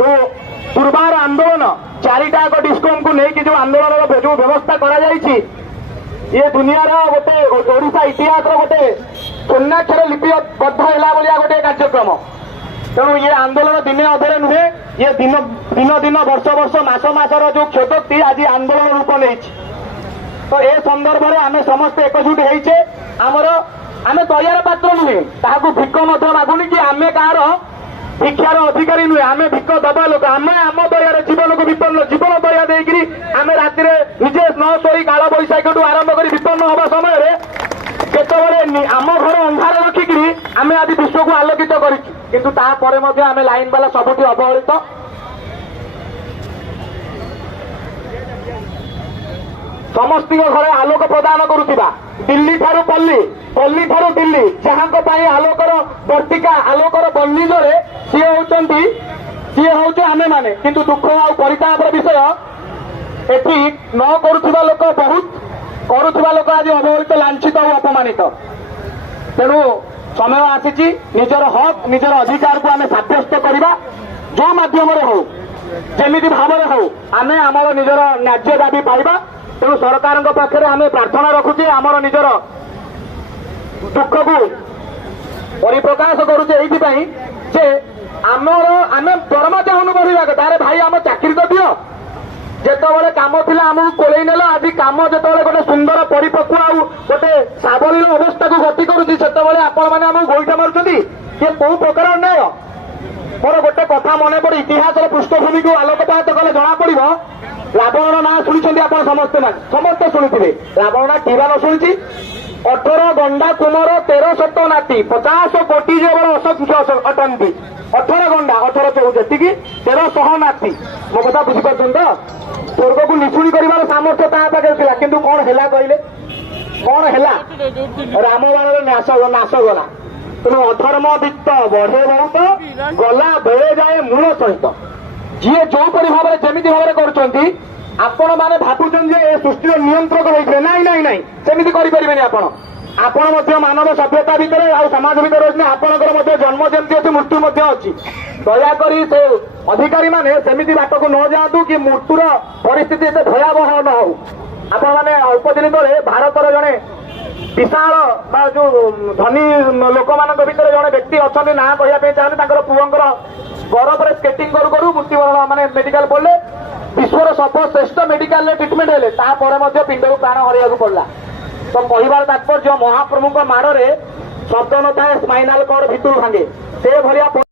जो दुर्बार आंदोलन चारिटा डिस्कम को लेकिन जो आंदोलन जो व्यवस्था करा ये दुनियार गोटे ओडिशा इतिहास गोटे स्वर्णाक्षर लिपिबद्ध है गोटे कार्यक्रम। तेणु ये आंदोलन दिने अधे नुहे ये दिन दिन दिन वर्ष वर्ष मास मासर जो क्षयोक्ति आज आंदोलन रूप नहीं। तो ए संदर्भ में आम समस्ते एकजुट होइछे आमर आम दयार पात्र नुहे ताकू भिक्क मागुनी कि आम कार भिक्षार अधिकारी नुहे आम भिक्क दबा लोक आम आम दयार जीवन को विपन्न जीवन दया देकरी आम राति निजे न शोई काल बैशाखी आरंभ कर विपन्न हवा समय केतबले आम घर अंधार रखिकी आम आज विश्व को आलोकित किंतु तापर आम लाइन वाला सबुठी अवहेलित। समस्त घरे आलोक प्रदान करुवा दिल्ली ठारू पल्ली पल्ली ठारू दिल्ली जहां आलोकर वर्तिका आलोकर बन्निजरे सी हूँ आमे माने किंतु दुख आ परितापर विषय एटी न करुवा लोक बहुत करुवा लोक आज अवहेलित लांछित और अपमानित। तेणु समय आसी निजर हक निजर अधिकार को आम सब्यस्त करवा जो मध्यम हो जमी भाव हो आम आमर निजर न्याज्य दाबी पाइबा। तेणु सरकार पाखे आम प्रार्थना रखुचे आमर निजर दुख को परिप्रकाश करुचे ये आमर आम दरमा चाहूँ बढ़िया तारे भाई आम चाकरी तो दियो जिते कम थिला आमको कोलई नेल आज कम जो गोटे सुंदर परिपक्व आ गोटे सावलीन अवस्था को गति करुच्ची आपने गोईठा मार्च ये कौ प्रकार अन्याय। मोर गोटे कथा मन पड़े इतिहास पृष्ठभूमि को आलोकपात कले जना पड़ रावण ना शुणी आप समस्ते शुणी रावण ना टीवा न शुणी 18 गंडा कुमर 13 शत नाती 50 कोटी जबर असंख्य अटंती 18 गंडा 18 14 जी 1300 नाती मो कथा बुझीपार तो स्वर्ग को निशुणी कर सामर्थ्य पाखे कि कौन है कहले कौन है रामबाण नाश गला। तेणु अधर्म वित्त बढ़े बहुत गला बेले जाए मूल सहित जी जो भाव में जमी भाव कर आपण मैंने भावुन सृष्टि नियंत्रक होते नाई नाई नाई सेमती करें आपण मानव सभ्यता भितर आ समाज भितर अच्छे आपंकर जन्म जमी अच्छी मृत्यु अच्छी दयाकोरी से अधिकारी माने सेमती बाट को न जातु कि मृत्युर परिस्थिति एत भयावह न हो। आपण मैंने अल्प दिन तले भारतर जड़े विशाल जो धनी लोक मान भर जड़े व्यक्ति अच्छा ना कहवाई चाहते पुअर गरफ स्केटिंग करू करू मृत्युवरण माने मेडिकल पड़े विश्वर सर्वश्रेष्ठ मेडिकल ट्रिटमेंट है पिंड को प्राण हर पड़ा। तो कहबार तात्पर्य महाप्रभु माड़े शब्द न था स्पाइनाल कॉर्ड भितर भांगे से भाया